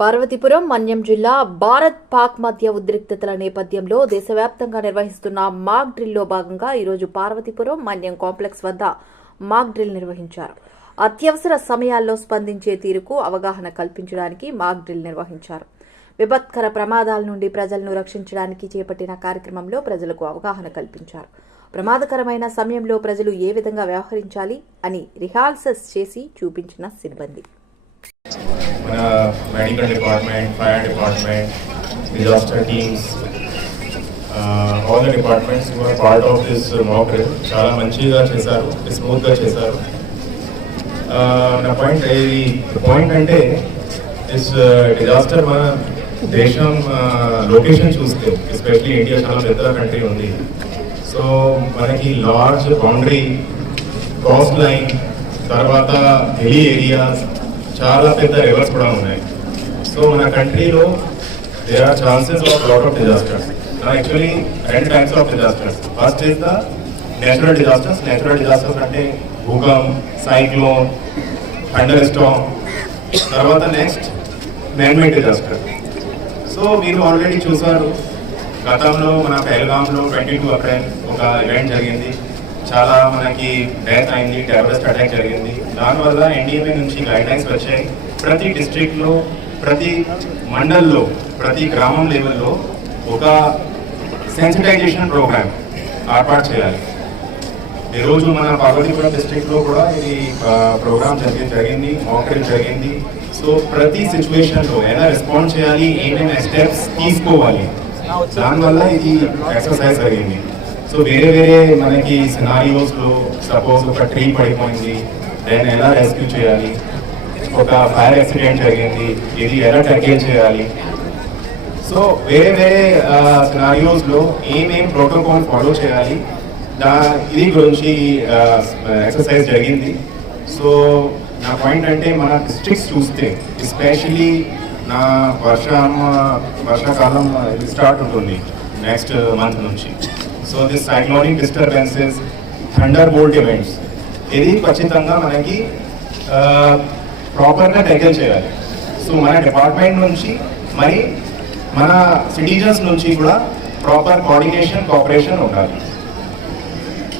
పార్వతీపురం మన్యం జిల్లా భారత్-పాక్ మధ్య ఉద్రిక్తతల నేపథ్యంలో దేశవ్యాప్తంగా నిర్వహిస్తున్న మాక్ డ్రిల్లో భాగంగా ఈరోజు పార్వతీపురం మన్యం కాంప్లెక్స్ వద్ద మాక్ డ్రిల్ నిర్వహించారు. అత్యవసర సమయాల్లో స్పందించే తీరుకు అవగాహన కల్పించడానికి మాక్ డ్రిల్ నిర్వహించారు. విపత్కర ప్రమాదాల నుండి ప్రజలను రక్షించడానికి చేపట్టిన కార్యక్రమంలో ప్రజలకు అవగాహన కల్పించారు. ప్రమాదకరమైన సమయంలో ప్రజలు ఏ విధంగా వ్యవహరించాలి అని రిహార్సల్స్ చేసి చూపించిన సిబ్బంది. Medical department, fire department, disaster teams, all the departments were part of this mock drill. చాలా మంచిగా చేశారు, స్మూత్గా చేశారు. నా పాయింట్ అంటే దిస్ డిజాస్టర్ మన దేశం లొకేషన్ చూస్తే, ఎస్పెషలీ ఇండియా చాలా పెద్ద కంట్రీ ఉంది. సో మనకి లార్జ్ బౌండరీ, కోస్ట్ లైన్, తర్వాత హిల్లీ ఏరియాస్, చాలా పెద్ద రివర్స్ కూడా ఉన్నాయి. సో మన కంట్రీలో there are chances of lot of disasters. Actually రెండు types of disasters. First is the natural disasters. Natural disasters అంటే భూకంప్, సైక్లోన్, థండర్ స్టార్మ్. తర్వాత నెక్స్ట్ మ్యాన్‌మేడ్ డిజాస్టర్. సో మీరు ఆల్రెడీ చూసారు, గతంలో మన పెహల్గాంలో 22 ఏప్రిల్ ఒక ఈవెంట్ జరిగింది. చాలా మనకి డెత్ అయింది, టెర్రరిస్ట్ అటాక్ జరిగింది. దానివల్ల ఎన్డీఎంఏ నుంచి గైడ్లైన్స్ వచ్చాయి. ప్రతి డిస్ట్రిక్ట్లో, ప్రతి మండల్లో, ప్రతి గ్రామం లెవెల్లో ఒక సెన్సిటైజేషన్ ప్రోగ్రామ్ ఏర్పాటు చేయాలి. ఈరోజు మన పార్వతీపురం డిస్ట్రిక్ట్లో కూడా ఇది ప్రోగ్రామ్ జరిగింది, మాక్ డ్రిల్ జరిగింది. సో ప్రతి సిచ్యువేషన్లో ఎలా రెస్పాండ్ చేయాలి, ఏమేమి స్టెప్స్ తీసుకోవాలి, దానివల్ల ఇది ఎక్సర్సైజ్ జరిగింది. సో వేరే మనకి సినారియోస్లో సపోజ్ ఒక ట్రీ పడిపోయింది, దాన్ని ఎలా రెస్క్యూ చేయాలి, ఒక ఫైర్ యాక్సిడెంట్ జరిగింది, ఇది ఎలా ట్యాకిల్ చేయాలి. సో వేరే సినారియోస్లో ఏమేం ప్రోటోకాల్ ఫాలో చేయాలి, ఇది గురించి ఎక్సర్సైజ్ జరిగింది. సో నా పాయింట్ అంటే మన డిస్ట్రిక్ట్స్ చూస్తే, ఎస్పెషలీ నా వర్షాకాలం స్టార్ట్ ఉంటుంది నెక్స్ట్ మంత్ నుంచి. So this cyclonic disturbances, thunderbolt events, ఇది ఖచ్చితంగా మనకి ప్రాపర్గా ట్యాకిల్ చేయాలి. సో మన డిపార్ట్మెంట్ నుంచి మరి మన సిటిజన్స్ నుంచి కూడా ప్రాపర్ కోఆర్డినేషన్, కోఆపరేషన్ ఉండాలి.